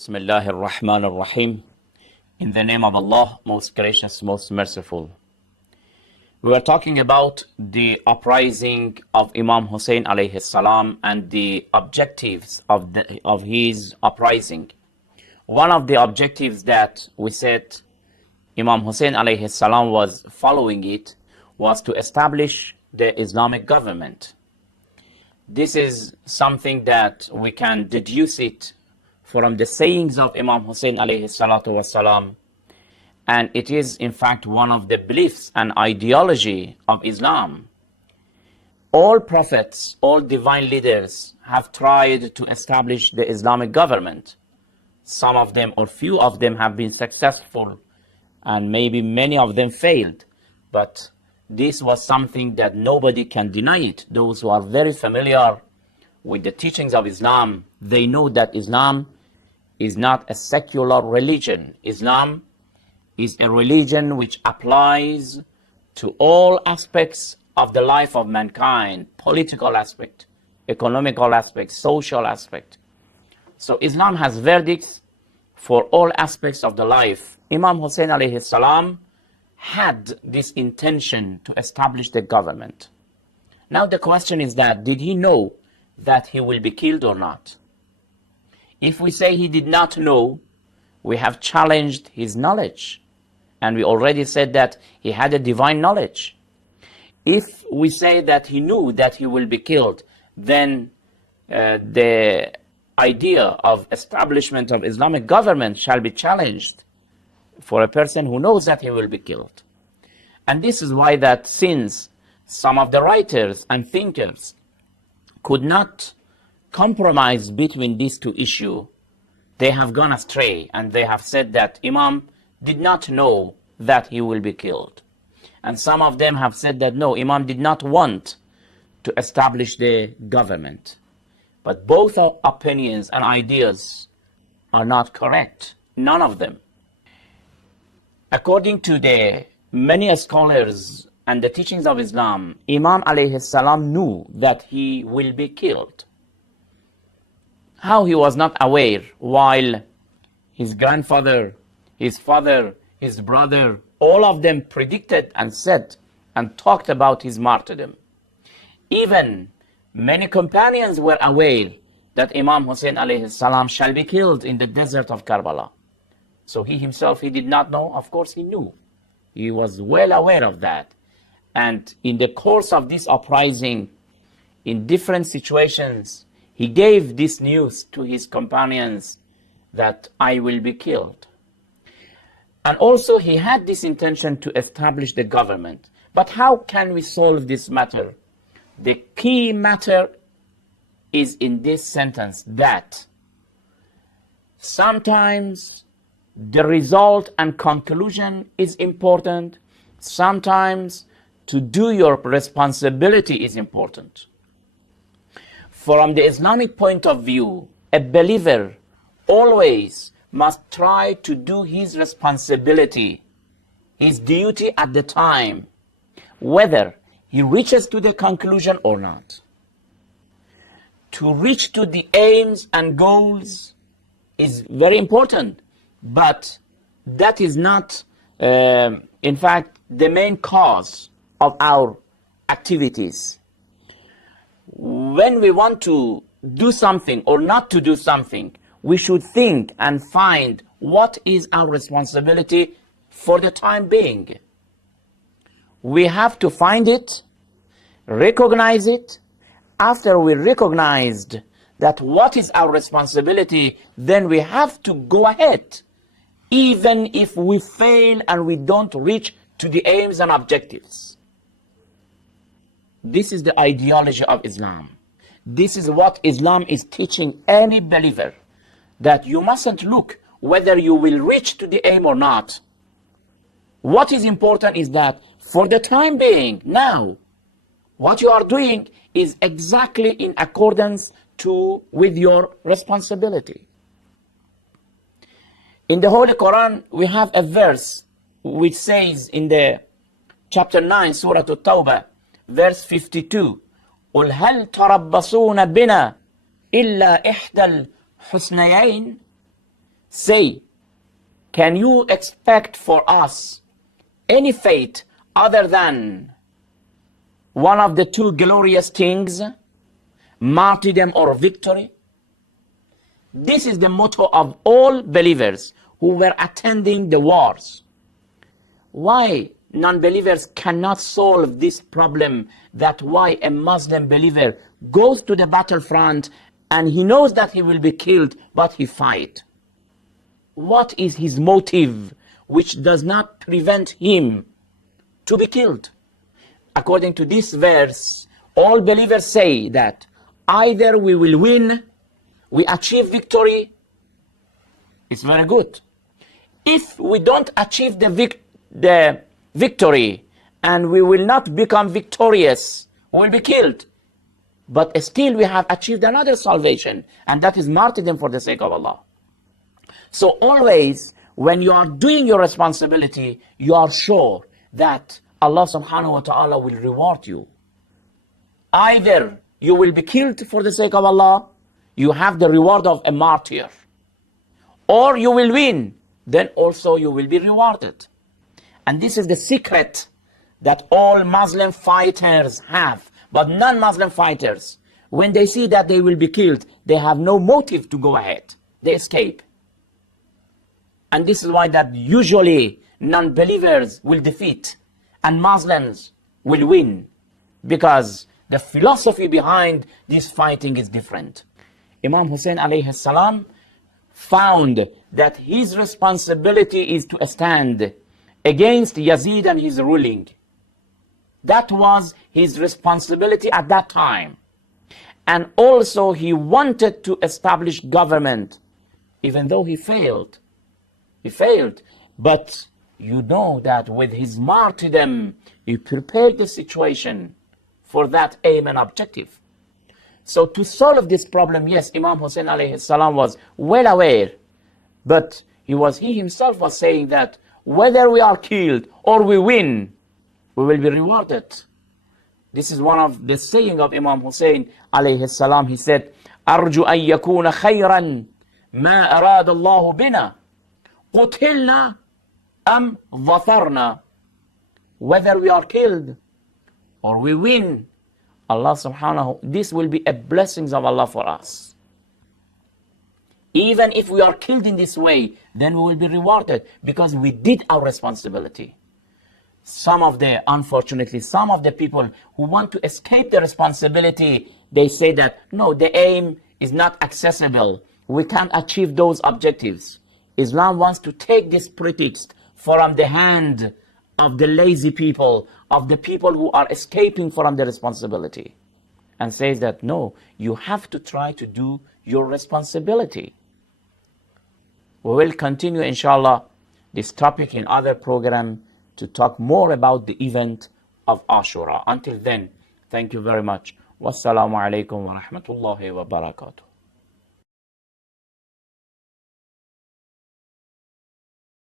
Bismillahir Rahmanir Rahim. In the name of Allah, most gracious, most merciful. We are talking about the uprising of Imam Hussein alayhi salam and the objectives of his uprising. One of the objectives that we said Imam Hussein alayhi salam was following it was to establish the Islamic government. This is something that we can deduce it from the sayings of Imam Hussein alayhi salatu wasalam, and it is in fact one of the beliefs and ideology of Islam. All prophets, all divine leaders have tried to establish the Islamic government. Some of them or few of them have been successful, and maybe many of them failed, but this was something that nobody can deny it. Those who are very familiar with the teachings of Islam, they know that Islam is not a secular religion. Islam is a religion which applies to all aspects of the life of mankind, political aspect, economical aspect, social aspect. So Islam has verdicts for all aspects of the life. Imam Hussein alayhi salam had this intention to establish the government. Now the question is that, did he know that he will be killed or not? If we say he did not know, we have challenged his knowledge. And we already said that he had a divine knowledge. If we say that he knew that he will be killed, then the idea of establishment of Islamic government shall be challenged for a person who knows that he will be killed. And this is why that since some of the writers and thinkers could not compromise between these two issues, they have gone astray and they have said that Imam did not know that he will be killed. And some of them have said that no, Imam did not want to establish the government. But both opinions and ideas are not correct. None of them. According to the many scholars and the teachings of Islam, Imam alayhi salam knew that he will be killed. How he was not aware while his grandfather, his father, his brother, all of them predicted and said and talked about his martyrdom. Even many companions were aware that Imam Hussein alayhi salam shall be killed in the desert of Karbala. So he himself, he did not know. Of course he knew. He was well aware of that. And in the course of this uprising, in different situations, he gave this news to his companions that I will be killed. And also he had this intention to establish the government. But how can we solve this matter? The key matter is in this sentence, that sometimes the result and conclusion is important. Sometimes to do your responsibility is important. From the Islamic point of view, a believer always must try to do his responsibility, his duty at the time, whether he reaches to the conclusion or not. To reach to the aims and goals is very important, but that is not, in fact, the main cause of our activities. When we want to do something or not to do something, we should think and find what is our responsibility for the time being. We have to find it, recognize it. After we recognized that what is our responsibility, then we have to go ahead, even if we fail and we don't reach to the aims and objectives. This is the ideology of Islam. This is what Islam is teaching any believer, that you mustn't look whether you will reach to the aim or not. What is important is that for the time being, now, what you are doing is exactly in accordance with your responsibility. In the Holy Quran, we have a verse which says in the chapter 9, Surah At-Tawbah, verse 52, قُلْ هَلْ تَرَبَّصُونَ بِنَا إِلَّا إِحْدَى الْحُسْنَيَيْنِ say, can you expect for us any fate other than one of the two glorious things, martyrdom or victory? This is the motto of all believers who were attending the wars. Why non-believers cannot solve this problem, that why a Muslim believer goes to the battlefront and he knows that he will be killed, but he fight? What is his motive which does not prevent him to be killed? According to this verse, all believers say that either we will win, we achieve victory, it's very good. If we don't achieve the victory and we will not become victorious, we will be killed. But still we have achieved another salvation, and that is martyrdom for the sake of Allah. So always, when you are doing your responsibility, you are sure that Allah subhanahu wa ta'ala will reward you. Either you will be killed for the sake of Allah, you have the reward of a martyr, or you will win, then also you will be rewarded. And this is the secret that all Muslim fighters have. But non-Muslim fighters, when they see that they will be killed, they have no motive to go ahead. They escape. And this is why that usually non-believers will defeat and Muslims will win, because the philosophy behind this fighting is different. Imam Hussein alayhi salam found that his responsibility is to stand against Yazid and his ruling. That was his responsibility at that time. And also he wanted to establish government, even though he failed. He failed. But you know that with his martyrdom, he prepared the situation for that aim and objective. So to solve this problem, yes, Imam Hussein alayhi salam was well aware, but he himself was saying that whether we are killed or we win, we will be rewarded. This is one of the saying of Imam Hussein alayhi salam. He said, أرجو أن يكون خيرا ما أراد الله بنا قتلنا أم ظفرنا. Whether we are killed or we win, Allah subhanahu, this will be a blessings of Allah for us. Even if we are killed in this way, then we will be rewarded because we did our responsibility. Unfortunately, some of the people who want to escape the responsibility, they say that, no, the aim is not accessible. We can't achieve those objectives. Islam wants to take this pretext from the hand of the lazy people, of the people who are escaping from the responsibility, and says that, no, you have to try to do your responsibility. We will continue, inshallah, this topic in other program to talk more about the event of Ashura. Until then, thank you very much. Wassalamu alaikum wa rahmatullahi wa barakatuh.